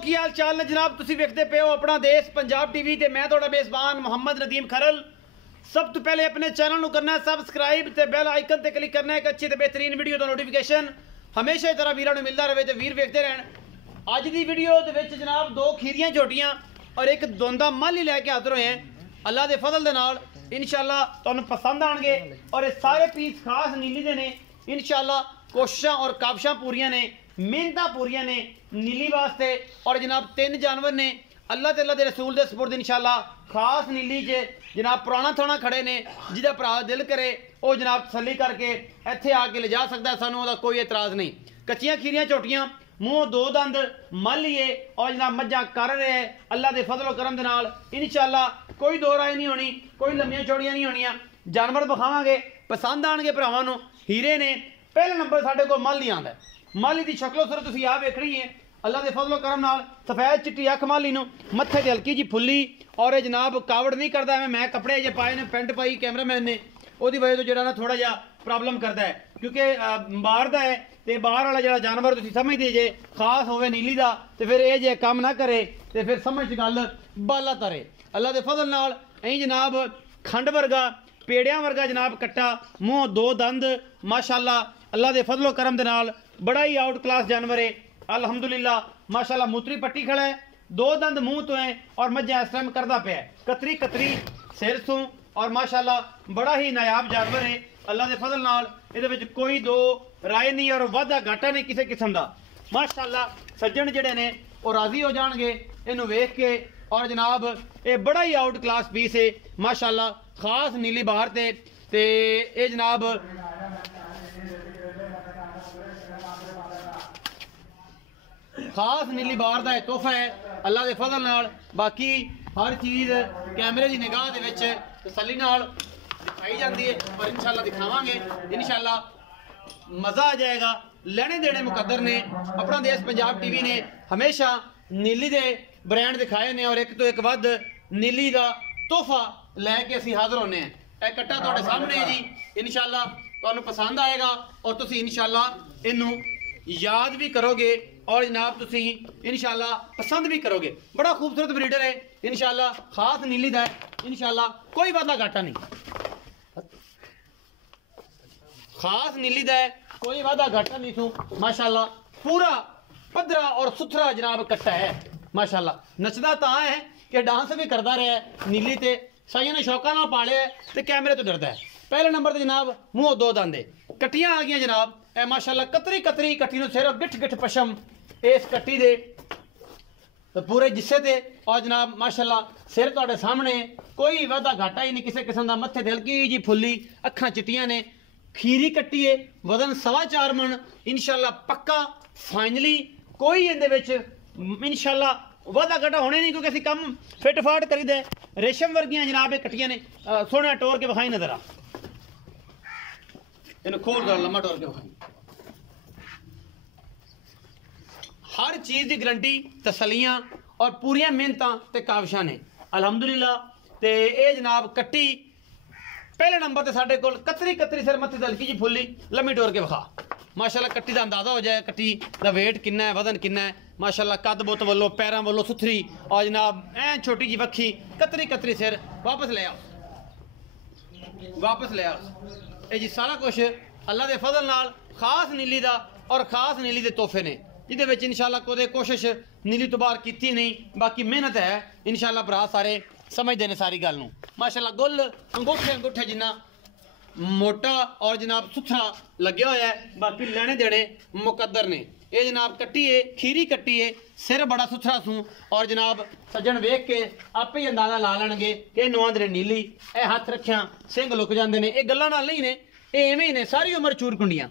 की हाल चाल ने जनाब, तुसी वेखदे पे हो अपना देश पंजाब टीवी ते मैं तुहाडा मेज़बान मोहम्मद नदीम खरल। सब तो पहले अपने चैनल को करना है सबसक्राइब ते बेल आइकन ते क्लिक करना है। एक अच्छी ते बेहतरीन वीडियो दा नोटिफिकेशन हमेशा तरह वीरां नूं मिलदा रहे ते वीर वेखदे रहन। अज दी वीडियो दे विच जनाब दो खीरियां झोटियां और एक दोंदा मल ही लैके हाजिर होए हैं। अल्लाह दे फजल दे नाल इंशाअल्लाह तुहानूं पसंद आउणगे और ये सारे पीस खास नीली दे ने। इंशाअल्लाह कोशिशां और काबशां पूरियां ने, मेहनतां पूरियां ने नीली वास्ते। और जनाब तीन जानवर ने अल्लाह ते अल्लाह दे रसूल दे सपुर्द इंशाअल्लाह खास नीली च जनाब पुराना थाना खड़े ने। जिहदा भरा दिल करे वो जनाब तसल्ली करके इत्थे आके ले जा सकता है, सानू ओहदा कोई एतराज़ नहीं। कच्चियां खीरियां झोटियां मुँह दो दंद मल लिए और जनाब मज्जां कर रहे हैं अल्लाह के फजल करम दे नाल। इंशाअल्लाह कोई दो राय नहीं होनी, कोई लम्मियां चौड़ियां नहीं होनियां। जानवर दिखावांगे, पसंद आएंगे भरावां नूं। हीरे ने पहले नंबर साडे कोल मल ही आंदा है। मल की शक्लो सूरत तुसीं आ वेखणी है अल्लाह के फजलो करम नाल। सफेद चिट्टी अख माली नूं, मत्थे ते हल्की जी फुल्ली और ये जनाब कावड़ नहीं करता। मैं कपड़े जे पाए ने, पेंट पाई कैमरामैन ने, ਉਹਦੀ वजह तो ਜਿਹੜਾ ना थोड़ा ਜਿਹਾ प्रॉब्लम करता है क्योंकि बाहर ਦਾ है ਤੇ ਬਾਹਰ ਵਾਲਾ ਜਿਹੜਾ ਜਾਨਵਰ ਤੁਸੀਂ ਸਮਝਦੇ ਜੇ ਖਾਸ ਹੋਵੇ ਨੀਲੀ ਦਾ ਤੇ ਫਿਰ ਇਹ ਜੇ ਕੰਮ ਨਾ ਕਰੇ ਤੇ ਫਿਰ ਸਮਝ ਚ ਗੱਲ ਬਾਲਾ ਤਰੇ। ਅੱਲਾ ਦੇ ਫਜ਼ਲ ਨਾਲ ਐਂ ਜਨਾਬ ਖੰਡ ਵਰਗਾ पेड़िया वर्गा जनाब कट्टा, मुँह दो दंद माशाअल्लाह अल्लाह के फजलो करम दे नाल बड़ा ही आउट क्लास जानवर है अल्हम्दुलिल्लाह। माशाअल्लाह मूत्री पट्टी खड़ा है, दो दंद मुँह तो है और मज्जा इस टाइम करदा पे है कतरी कतरी सिर सूं और माशाअल्लाह बड़ा ही नायाब जानवर है अल्लाह के फजल नाल। इहदे विच कोई दो राय नहीं और वाधा घाटा नहीं किसी किस्म का। माशाअल्लाह सज्जन जिहड़े ने वो राजी हो जाणगे इहनूं वेख के। और जनाब ये बड़ा ही आउट क्लास पीस है माशाअल्लाह, खास नीली बाहर ते ये जनाब खास नीली बाहर का तोहफा है अल्लाह के फजल नाल। बाकी हर चीज़ कैमरे की निगाह दे विच तसल्ली नाल दिखाई जाती है और इंशाअल्लाह दिखावांगे। इंशाअल्लाह मज़ा आ जाएगा। लेने देने मुकद्दर ने अपना देश पंजाब टीवी ने हमेशा नीली दे ब्रांड दिखाए ने और एक तो एक वध नीली का तोहफा लैके असीं हाज़र होने हैं। यह कट्टा तुहाडे सामने है जी, इंशाअल्लाह तुहानूं पसंद आएगा और तुसीं इंशाअल्लाह इनू याद भी करोगे और जनाब तुसीं इंशाअल्लाह पसंद भी करोगे। बड़ा खूबसूरत ब्रीडर है इंशाअल्लाह, खास नीली दा है इंशाअल्लाह, कोई वादा घाटा नहीं। खास नीली दा है, कोई वादा घाटा नहीं तू माशाअल्लाह। पूरा पधरा और सुथरा जनाब कट्टा है माशाअल्लाह। नचदा तां है कि डांस भी करता रहा है नीली ते साइयां ने शौका ना पाले ते कैमरे तो डरता है। पहले नंबर ते जनाब मुँह दो दंदे कट्टियां आ गई जनाब। ए माशाअल्लाह कतरी कतरी कट्टी नूं सिर गिठ गिठ पशम इस कट्टी दे पूरे जिस्से ते और जनाब माशाअल्लाह सिर तुहाडे सामने, कोई वाधा घाटा ही नहीं किसी किस्म का। मत्थे ते हल्की जी फुल्ली, अखां चिट्टियां ने, खीरी कट्टी है, वजन 4.25 मन इंशाअल्लाह पक्का फाइनली। कोई इहदे विच इंशाअल्लाह वाधा घाटा होने नहीं क्योंकि असीं कम फिट फाट करीदा है। रेशम वर्गियां जनाब ये कट्टियां ने। सोहना टोर के विखाई नजर आ, इन्हें खोल कर लम्मा टोर के विखाई। हर चीज़ की गारंटी, तसलियां और पूरियां मेहनतां ते काविशां ने अल्हम्दुलिल्लाह। ते ये जनाब कट्टी पहले नंबर ते साडे कोल कतरी कतरी सिर मत्थे हल्की जी फुल्ली लम्मी टोर के विखा माशाअल्लाह। कट्टी का अंदाजा हो जाए कट्टी का वेट कितना है, वजन कितना है माशाअल्लाह। कद बुत वालों पैरों वालों सुथरी और जनाब ऐ छोटी जी वक्खी कतरी कतरी सिर। वापस ले आओ, वापस ले आओ। ये जी सारा कुछ अल्लाह के फजल नाल खास नीली का और खास नीली के तोहफे ने जिहदे विच इंशाअल्लाह कोई कोशिश नीली तो बाहर की नहीं, बाकी मेहनत है इंशाअल्लाह। भरा सारे समझते हैं सारी गल नूं माशाअल्लाह। गुल अंगूठे अंगूठे जिन्ना मोटा और जनाब सुथरा लग्या होया है। बाकी लेने देने मुकद्दर ने। ये जनाब कट्टी है, खीरी कट्टी है, सिर बड़ा सुथरा सूं और जनाब सज्जन वेख के आपे ही अंदाजा ला लैणगे कि नुआंद ने नीली। ए हथ रखिया सिंह लुक जाते हैं। ये गल्लां नाल नहीं ने, ये इवें ही ने सारी उम्र चूर कुंडियां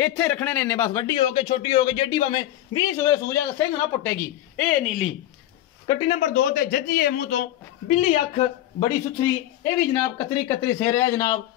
इत्थे रखने ने। बस वड्डी हो के छोटी हो के जेडी भावें 20 सूए सूजा सिंह ना पुट्टेगी। ये नीली कट्टी नंबर 2 ते जज्जी है मुँह तो बिल्ली अख बड़ी सुथरी। ये भी जनाब कतरी कतरी सिर है जनाब,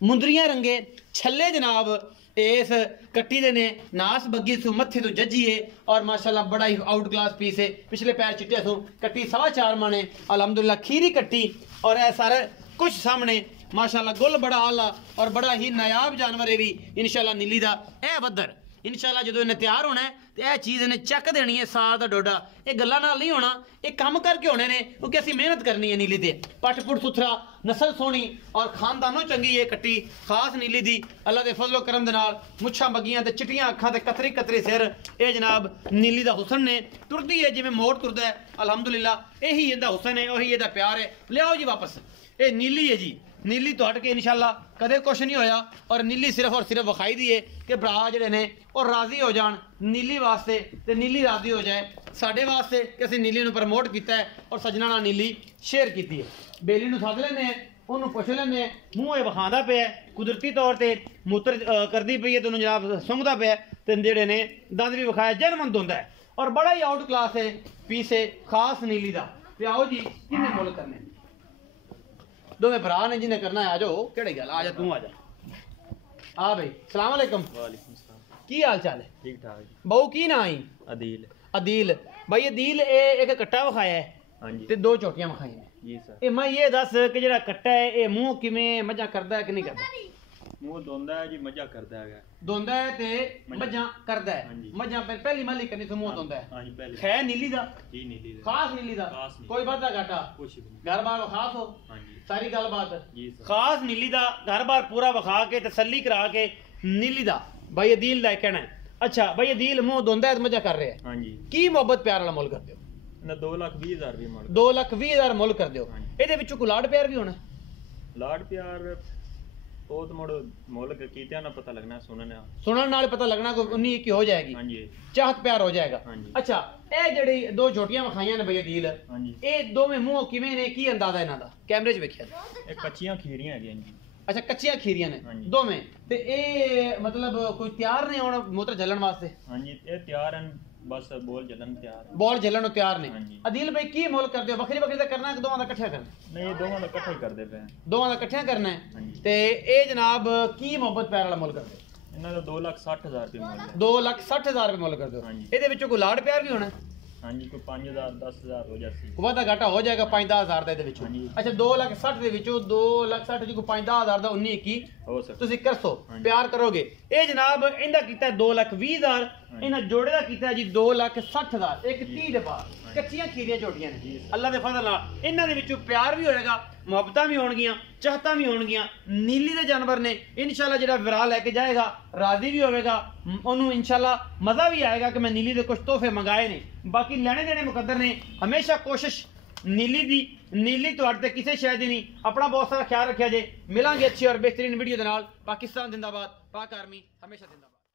मुंदरियां रंगे छल्ले जनाब इस कट्टी दे ने। नास बग्गी सू मत्थे तो जज्जी है और माशाअल्लाह बड़ा ही आउट क्लास पीस है। पिछले पैर चिट्टे सू कट्टी 4.25 मन है अल्हम्दुलिल्लाह। खीरी कट्टी और ऐ सारा कुछ सामने माशाअल्लाह। गुल बड़ा आला और बड़ा ही नायाब जानवर है भी इंशाअल्लाह नीली दा। ए बदर इंशाअल्लाह जो इन्हें तैयार होना है ਤੇ ਇਹ ਚੀਜ਼ ਇਹਨੇ ਚੱਕ ਦੇਣੀ ਹੈ ਸਾਲ ਦਾ ਡੋਡਾ। ਇਹ ਗੱਲਾਂ ਨਾਲ ਨਹੀਂ ਹੋਣਾ, ਇਹ ਕੰਮ ਕਰਕੇ ਹੋਣੇ ਨੇ, ਕਿਉਂਕਿ ਅਸੀਂ ਮਿਹਨਤ ਕਰਨੀ ਹੈ ਨੀਲੀ ਤੇ। ਪੱਟ ਪੁੱਟ ਸੁਥਰਾ, ਨਸਲ ਸੋਹਣੀ ਔਰ ਖਾਨਦਾਨੋਂ ਚੰਗੀ ਇਹ ਕੱਟੀ ਖਾਸ ਨੀਲੀ ਦੀ। ਅੱਲਾ ਦੇ ਫਜ਼ਲੋ ਕਰਮ ਦੇ ਨਾਲ ਮੁੱਛਾਂ ਬੱਗੀਆਂ ਤੇ ਚਿੱਟੀਆਂ ਅੱਖਾਂ ਤੇ ਕਤਰੀ ਕਤਰੀ ਸਿਰ, ਇਹ ਜਨਾਬ ਨੀਲੀ ਦਾ ਹੁਸਨ ਨੇ। ਤੁਰਦੀ ਹੈ ਜਿਵੇਂ ਮੋਰ ਤੁਰਦਾ ਹੈ, ਅਲਹਮਦੁਲਿਲਾ ਇਹੀ ਇਹਦਾ ਹੁਸਨ ਹੈ, ਉਹੀ ਇਹਦਾ ਪਿਆਰ ਹੈ। ਲਿਆਓ ਜੀ ਵਾਪਸ, ਇਹ ਨੀਲੀ ਹੈ ਜੀ। ਨੀਲੀ तो हट के इंशाल्लाह कदे कुछ नहीं होया। और नीली सिर्फ और सिर्फ विखाई दी है कि भरा जिहड़े ने और राजी हो जान नीली वास्ते, ते नीली राजी हो जाए साडे वास्ते कि असीं नीली नूं प्रमोट कीता है और सजना नाल नीली शेयर कीती है। बेली नूं सद लैंदे हैं, ਉਹਨੂੰ ਪੁੱਛ ਲੈਂਦੇ ਆ, ਮੂੰਹ ਇਹ ਵਿਖਾਉਂਦਾ ਪਿਆ ਕੁਦਰਤੀ ਤੌਰ ਤੇ ਮੂਤਰ ਕਰਦੀ ਪਈ ਹੈ ਤੇ ਉਹਨੂੰ ਜਨਾਬ ਸੁੰਘਦਾ ਪਿਆ ਤੇ ਜਿਹੜੇ ਨੇ ਦੰਦ ਵੀ ਵਿਖਾਇਆ, ਜਨਮੰਦ ਹੁੰਦਾ ਹੈ ਔਰ ਬੜਾ ਹੀ ਆਊਟ ਕਲਾਸ ਹੈ ਪੀਸ ਹੈ ਖਾਸ ਨੀਲੀ ਦਾ। ਤੇ ਆਓ ਜੀ ਕਿੰਨੇ ਮੁੱਲ ਕਰਨੇ दोवें भरा ने जिन्हें करना है आ जाओ। केड़ी गल आ जा, तू आ जा। हाँ भाई सलाम अलैकुम। वालेकुम सलाम। की हाल चाल है? ठीक ठाक जी। बहु की ना आई? अदील। अदील भाई, अदील ए एक कट्टा विखाया है हाँ जी ते दो चोटियां विखाई ने जी सर। ए मैं ये दस कि जेड़ा कट्टा है ए मुंह किवें मजा करदा है कि नहीं करदा? मुंह दोंदा है जी, मजा करदा है। दोंदा है ते मजा करदा हाँ है। जी। मजा पहली माली करनी तो मुंह दोंदा है। हाँ जी पहले है नीली दा जी, नीली दा खास नीली दा खास नीली। कोई वादा घाटा कुछ भी नहीं। घर बार खास हो हाँ जी सारी गलबात जी सर। खास नीली दा घर बार पूरा विखा के तसल्ली करा के नीली दा भाई अदील दा कहना है। अच्छा भाई अदील मुंह दोंदा है मजा कर रहे हैं हाँ जी। की मोहब्बत प्यार वाला मुल कर दियो? ना 2,20,000 भी मार 2,20,000 ਮੁੱਲ ਕਰ ਦਿਓ। हाँ जी। ਇਹਦੇ ਵਿੱਚੋਂ ਕੋਈ ਲਾਡ ਪਿਆਰ ਵੀ ਹੋਣਾ? लाड प्यार बहुत मुड़ मोल कीतिया ना पता लगना सुनने। ਸੁਣਨ ਨਾਲ ਪਤਾ ਲੱਗਣਾ ਕੋਈ 19 ਕੀ ਹੋ ਜਾਏਗੀ, हाँ जी ਚਾਹਤ ਪਿਆਰ ਹੋ ਜਾਏਗਾ। हाँ जी ਅੱਛਾ ਇਹ ਜਿਹੜੀ ਦੋ ਛੋਟੀਆਂ ਵਿਖਾਈਆਂ ਨੇ ਬਈ ਅਦੀਲ, हाँ जी। ਇਹ ਦੋਵੇਂ ਮੂੰਹ ਕਿਵੇਂ ਨੇ, ਕੀ ਅੰਦਾਜ਼ਾ ਇਹਨਾਂ ਦਾ ਕੈਮਰੇ 'ਚ ਵੇਖਿਆ? ये कच्चियां खीरियां हैं जी। ਅੱਛਾ ਕੱਚੀਆਂ ਖੀਰੀਆਂ ਨੇ हाँ जी। ਦੋਵੇਂ, ਤੇ ਇਹ ਮਤਲਬ ਕੋਈ ਤਿਆਰ ਨੇ ਹੁਣ ਮੂਤਰ ਜਲਣ ਵਾਸਤੇ? हाँ जी ये तैयार हैं, बस बोल जलन तैयार है। ਬੋਲ ਜਲਣ ਨੂੰ ਤਿਆਰ ਨੇ। हाँ जी। ਅਦੀਲ ਬਈ ਕੀ ਮੁੱਲ ਕਰਦੇ ਹੋ? ਵੱਖਰੀ ਵੱਖਰੀ ਦਾ ਕਰਨਾ ਕਿ ਦੋਵਾਂ ਦਾ ਇਕੱਠਿਆ ਕਰਨਾ? नहीं ये दोनों इकट्ठे ही कर दे पे हैं। ਦੋਵਾਂ ਦਾ ਇਕੱਠਿਆ ਕਰਨਾ ਹੈ। हाँ जी। ਤੇ ਇਹ ਜਨਾਬ ਕੀ ਮੁਹੱਬਤ ਪਿਆਰ ਵਾਲਾ ਮੁੱਲ ਕਰਦੇ ਹੋ? इन्हों का 2,60,000 रुपये मोल है। 2,60,000 ਰੁਪਏ ਮੁੱਲ ਕਰਦੇ ਹੋ। ਹਾਂਜੀ। ਇਹਦੇ ਵਿੱਚੋਂ ਕੋਈ ਲਾਡ ਪਿਆਰ ਵੀ ਹੋਣਾ? हाँ जी कोई 5,000 10,000 हो जाती। ਵਾਧਾ ਘਾਟਾ ਹੋ ਜਾਏਗਾ 5-10,000 ਦਾ ਇਹਦੇ ਵਿੱਚੋਂ। ਹਾਂਜੀ। ਅੱਛਾ 2,60,000 ਦੇ ਵਿੱਚੋਂ 2,60,000 ਜੀ ਕੋਈ 5-10,000 ਦਾ 19-21 हो सकता। ਤੁਸੀਂ ਕਰਸੋ ਹਾਂਜੀ। ਪਿਆਰ ਕਰੋਗੇ। ਇਹ ਜਨਾਬ ਇਹਦਾ ਕੀਤਾ 2,20,000, ਇਹਨਾਂ ਜੋੜੇ ਦਾ ਕੀਤਾ ਜੀ 2,60,000, ਇੱਕ 30 ਦੇ ਬਾਅਦ ਕੱਚੀਆਂ ਖੀਰੀਆਂ ਝੋਟੀਆਂ ਨੇ। ਅੱਲਾ ਦੇ ਫਜ਼ਲ ਨਾਲ ਇਹਨਾਂ ਦੇ ਵਿੱਚੋਂ ਪਿਆਰ ਵੀ ਹੋਏਗਾ, ਮੁਹੱਬਤਾਂ ਵੀ ਹੋਣਗੀਆਂ, ਚਾਹਤਾਂ ਵੀ ਹੋਣਗੀਆਂ। ਨੀਲੀ ਦੇ ਜਾਨਵਰ ਨੇ ਇਨਸ਼ਾਅੱਲਾ ਜਿਹੜਾ ਵਿਰਾ ਲੈ ਕੇ ਜਾਏਗਾ ਰਾਜ਼ੀ ਵੀ ਹੋਵੇਗਾ, ਉਹਨੂੰ ਇਨਸ਼ਾਅੱਲਾ ਮਜ਼ਾ ਵੀ ਆਏਗਾ ਕਿ ਮੈਂ ਨੀਲੀ ਦੇ ਕੁਝ ਤੋਹਫੇ ਮੰਗਾਏ ਨੇ। ਬਾਕੀ ਲੈਣੇ ਦੇਣੇ ਮੁਕੱਦਰ ਨੇ। ਹਮੇਸ਼ਾ ਕੋਸ਼ਿਸ਼ ਨੀਲੀ ਦੀ, ਨੀਲੀ ਤੁਹਾਡੇ ਤੇ ਕਿਸੇ ਸ਼ੈ ਦੀ ਨਹੀਂ। ਆਪਣਾ ਬਹੁਤ ਸਾਰਾ ਖਿਆਲ ਰੱਖਿਆ ਜੇ। ਮਿਲਾਂਗੇ ਅੱਛੀ ਔਰ ਬਿਹਤਰੀਨ ਵੀਡੀਓ ਦੇ ਨਾਲ। ਪਾਕਿਸਤਾਨ ਜ਼ਿੰਦਾਬਾਦ, ਪਾਕ ਆਰਮੀ ਹਮੇਸ਼ਾ ਜ਼ਿੰਦਾਬਾਦ।